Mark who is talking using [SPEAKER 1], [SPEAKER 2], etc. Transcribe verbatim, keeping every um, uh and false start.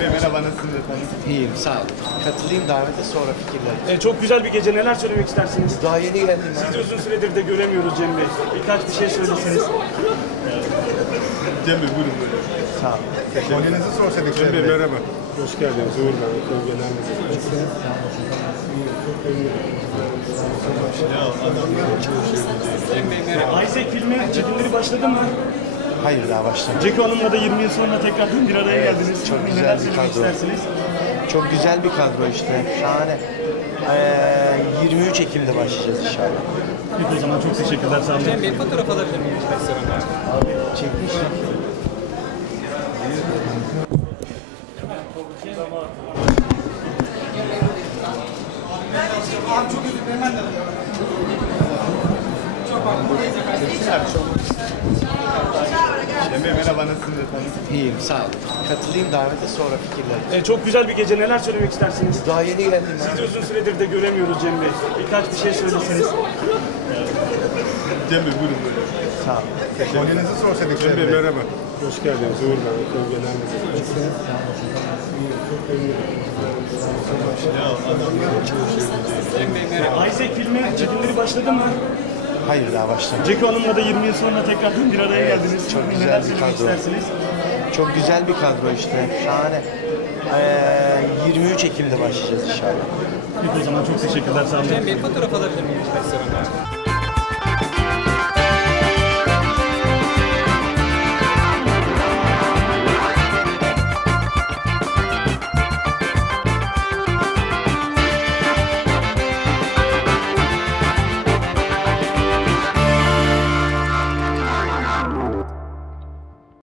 [SPEAKER 1] Bey merhaba, nasılsınız efendim?
[SPEAKER 2] İyiyim, sağ olun. Katılayım davete, sonra fikirler.
[SPEAKER 3] E, çok güzel bir gece. Neler söylemek istersiniz?
[SPEAKER 2] Daha yeni geldim ya.
[SPEAKER 3] Sizi uzun süredir de göremiyoruz Cem Bey. Birkaç bir şey söyleseniz.
[SPEAKER 1] Cem Bey buyurun böyle.
[SPEAKER 2] Sağ olun.
[SPEAKER 1] Rolünüzü sorsadık Cem Bey. merhaba. Hoş geldiniz Uğur ben. Okul Genel Müdürü.
[SPEAKER 3] Isaac filmi çekimleri başladı mı?
[SPEAKER 2] Hayır, daha başlamadım.
[SPEAKER 3] Ceko Hanım'la da yirmi yıl sonra tekrar bir araya geldiniz.
[SPEAKER 2] çok güzel
[SPEAKER 3] Neler
[SPEAKER 2] bir
[SPEAKER 3] söylemek
[SPEAKER 2] kadro.
[SPEAKER 3] istersiniz?
[SPEAKER 2] Çok güzel bir kadro işte, şahane. Ee, yirmi üç Ekim'de başlayacağız inşallah.
[SPEAKER 3] Peki o zaman çok teşekkürler. Sağ olun.
[SPEAKER 4] Cem Bey fotoğraf alabilir miyim restoranda?
[SPEAKER 2] Çekmiş mi?
[SPEAKER 1] Cem Bey merhaba, nasılsınız efendim?
[SPEAKER 2] İyiyim, sağ olun. Katılayım davete, sonra fikirler.
[SPEAKER 3] E, çok güzel bir gece. Neler söylemek istersiniz?
[SPEAKER 2] Daha yeni geldim ya.
[SPEAKER 3] Sizi uzun süredir de göremiyoruz Cem Bey. Birkaç bir şey söyleseniz.
[SPEAKER 1] Cem Bey buyurun böyle.
[SPEAKER 2] Sağ olun.
[SPEAKER 1] Rolünüzü sorsadık Cem Bey. merhaba. Hoş geldiniz Uğur ben. Okul Genel Müdürü.
[SPEAKER 4] Cem Bey merhaba.
[SPEAKER 3] Isaac filmi çekimleri başladı mı?
[SPEAKER 2] Hayır, daha başlamadım.
[SPEAKER 3] Ceko Hanım'la da yirmi yıl sonra tekrar bir araya geldiniz.
[SPEAKER 2] çok güzel
[SPEAKER 3] Neler
[SPEAKER 2] bir
[SPEAKER 3] söylemek
[SPEAKER 2] kadro.
[SPEAKER 3] istersiniz?
[SPEAKER 2] Çok güzel bir kadro işte, şahane. Ee, yirmi üç Ekim'de başlayacağız inşallah.
[SPEAKER 3] Peki o zaman çok teşekkürler. Sağ olun.
[SPEAKER 4] Cem Bey fotoğraf alabilir miyim restoranda?